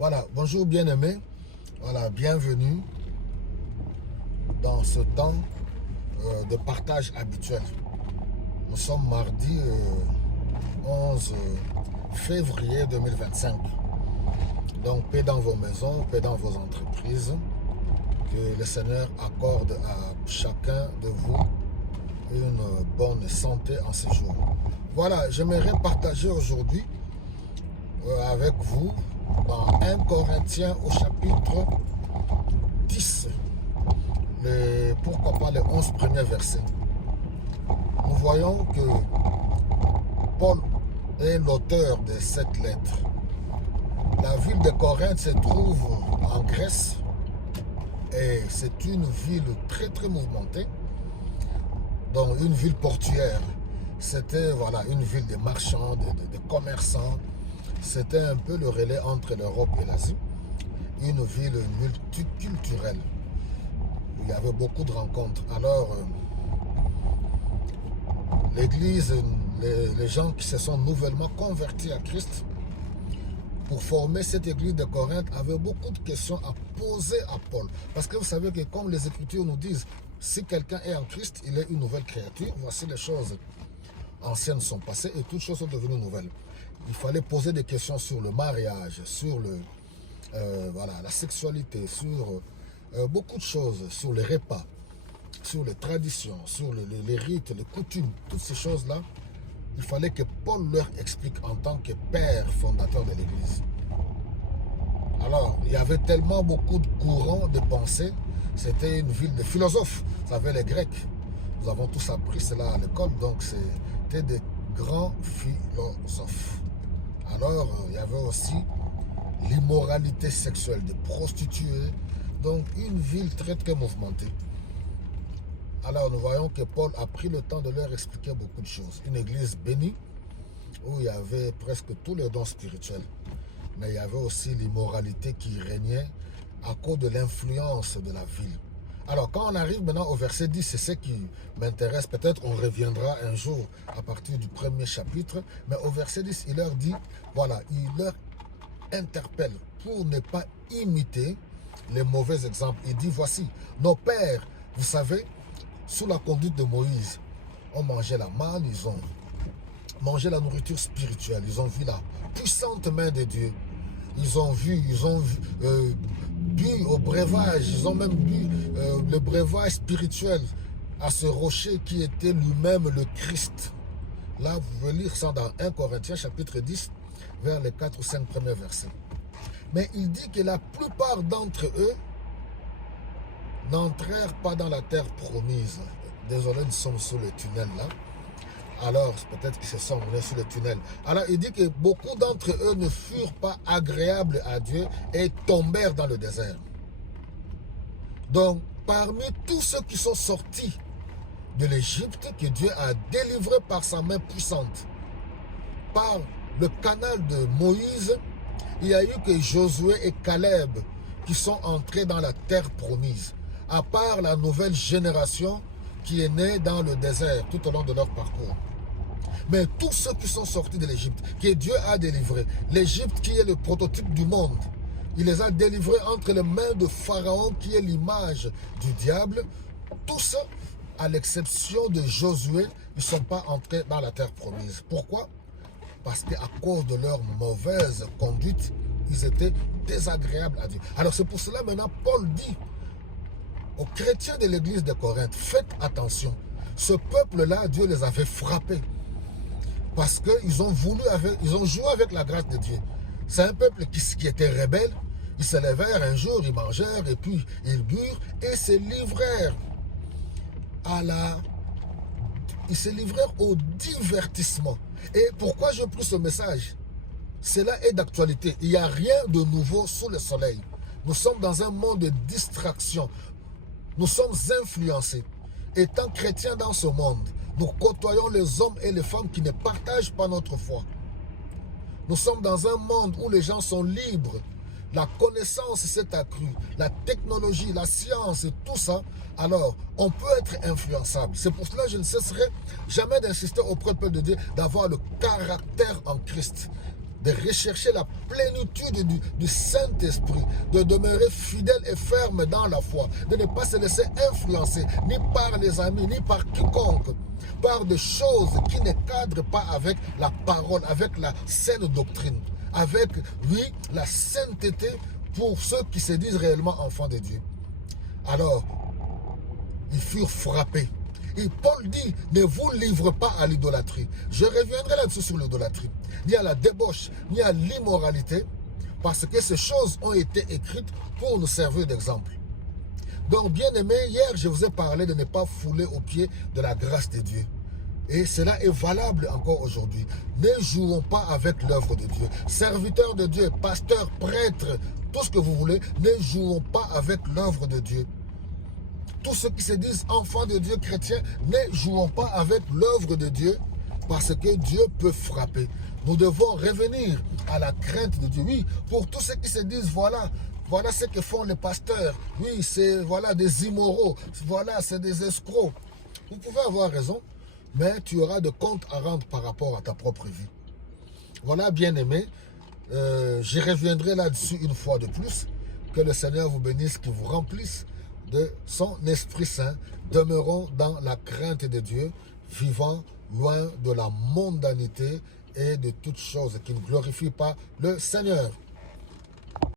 Voilà, bonjour bien-aimés. Voilà, bienvenue dans ce temps de partage habituel. Nous sommes mardi 11 février 2025. Donc, paix dans vos maisons, paix dans vos entreprises. Que le Seigneur accorde à chacun de vous une bonne santé en ce jour. Voilà, j'aimerais partager aujourd'hui avec vous dans 1 Corinthiens au chapitre 10, pourquoi pas les 11 premiers versets. Nous voyons que Paul est l'auteur de cette lettre. La ville de Corinthe se trouve en Grèce et c'est une ville très mouvementée, donc une ville portuaire. C'était voilà, une ville de marchands, de commerçants. C'était un peu le relais entre l'Europe et l'Asie. Une ville multiculturelle où il y avait beaucoup de rencontres. Alors, l'église, les gens qui se sont nouvellement convertis à Christ, pour former cette église de Corinthe, avaient beaucoup de questions à poser à Paul. Parce que vous savez que comme les Écritures nous disent, si quelqu'un est en Christ, il est une nouvelle créature. Voici les choses anciennes sont passées et toutes choses sont devenues nouvelles. Il fallait poser des questions sur le mariage, sur voilà, la sexualité, sur beaucoup de choses, sur les repas, sur les traditions, sur les rites, les coutumes, toutes ces choses-là. Il fallait que Paul leur explique en tant que père fondateur de l'Église. Alors, il y avait tellement beaucoup de courants de pensée. C'était une ville de philosophes. Vous savez, les Grecs. Nous avons tous appris cela à l'école. Donc, c'était des grands philosophes. Alors, il y avait aussi l'immoralité sexuelle des prostituées. Donc, une ville très mouvementée. Alors, nous voyons que Paul a pris le temps de leur expliquer beaucoup de choses. Une église bénie, où il y avait presque tous les dons spirituels. Mais il y avait aussi l'immoralité qui régnait à cause de l'influence de la ville. Alors, quand on arrive maintenant au verset 10, c'est ce qui m'intéresse. Peut-être on reviendra un jour à partir du premier chapitre. Mais au verset 10, il leur dit, voilà, il leur interpelle pour ne pas imiter les mauvais exemples. Il dit, voici, nos pères, vous savez, sous la conduite de Moïse, ont mangé la manne, ils ont mangé la nourriture spirituelle, ils ont vu la puissante main de Dieu. Ils ont bu au breuvage, ils ont même bu le breuvage spirituel à ce rocher qui était lui-même le Christ. Là, vous pouvez lire ça dans 1 Corinthiens chapitre 10, vers les 4 ou 5 premiers versets. Mais il dit que la plupart d'entre eux n'entrèrent pas dans la terre promise. Désolé, nous sommes sous le tunnel là. Alors, peut-être qu'ils se sont menés sous le tunnel. Alors, il dit que beaucoup d'entre eux ne furent pas agréables à Dieu et tombèrent dans le désert. Donc, parmi tous ceux qui sont sortis de l'Égypte, que Dieu a délivré par sa main puissante, par le canal de Moïse, il y a eu que Josué et Caleb qui sont entrés dans la terre promise. À part la nouvelle génération qui est née dans le désert tout au long de leur parcours. Mais tous ceux qui sont sortis de l'Égypte, que Dieu a délivrés, l'Égypte qui est le prototype du monde, il les a délivrés entre les mains de Pharaon qui est l'image du diable. Tous, à l'exception de Josué, ne sont pas entrés dans la terre promise. Pourquoi? Parce qu'à cause de leur mauvaise conduite, ils étaient désagréables à Dieu. Alors c'est pour cela maintenant Paul dit aux chrétiens de l'église de Corinthe, faites attention. Ce peuple-là, Dieu les avait frappés. Parce qu'ils ont ils ont joué avec la grâce de Dieu. C'est un peuple qui était rebelle. Ils se levèrent un jour, ils mangèrent et puis ils burent et se livrèrent ils se livrèrent au divertissement. Et pourquoi j'ai pris ce message? Cela est d'actualité. Il n'y a rien de nouveau sous le soleil. Nous sommes dans un monde de distraction. Nous sommes influencés. Étant chrétiens dans ce monde, nous côtoyons les hommes et les femmes qui ne partagent pas notre foi. Nous sommes dans un monde où les gens sont libres. La connaissance s'est accrue. La technologie, la science et tout ça. Alors, on peut être influençable. C'est pour cela que je ne cesserai jamais d'insister auprès du peuple de Dieu d'avoir le caractère en Christ. de rechercher la plénitude du Saint-Esprit, de demeurer fidèle et ferme dans la foi, de ne pas se laisser influencer ni par les amis, ni par quiconque, par des choses qui ne cadrent pas avec la parole, avec la saine doctrine, avec, oui, la sainteté pour ceux qui se disent réellement enfants de Dieu. Alors, ils furent frappés. Et Paul dit, ne vous livre pas à l'idolâtrie. Je reviendrai là-dessus sur l'idolâtrie. Ni à la débauche, ni à l'immoralité, parce que ces choses ont été écrites pour nous servir d'exemple. Donc, bien aimé, hier, je vous ai parlé de ne pas fouler aux pieds de la grâce de Dieu. Et cela est valable encore aujourd'hui. Ne jouons pas avec l'œuvre de Dieu. Serviteurs de Dieu, pasteurs, prêtres, tout ce que vous voulez, ne jouons pas avec l'œuvre de Dieu. Tous ceux qui se disent enfants de Dieu chrétiens, ne jouons pas avec l'œuvre de Dieu parce que Dieu peut frapper. Nous devons revenir à la crainte de Dieu. Oui, pour tous ceux qui se disent, voilà ce que font les pasteurs. Oui, c'est voilà des immoraux. Voilà, c'est des escrocs. Vous pouvez avoir raison, mais tu auras de comptes à rendre par rapport à ta propre vie. Voilà, bien-aimés, je reviendrai là-dessus une fois de plus. Que le Seigneur vous bénisse, qu'il vous remplisse de son Esprit Saint. Demeurons dans la crainte de Dieu, vivant loin de la mondanité et de toutes choses qui ne glorifient pas le Seigneur.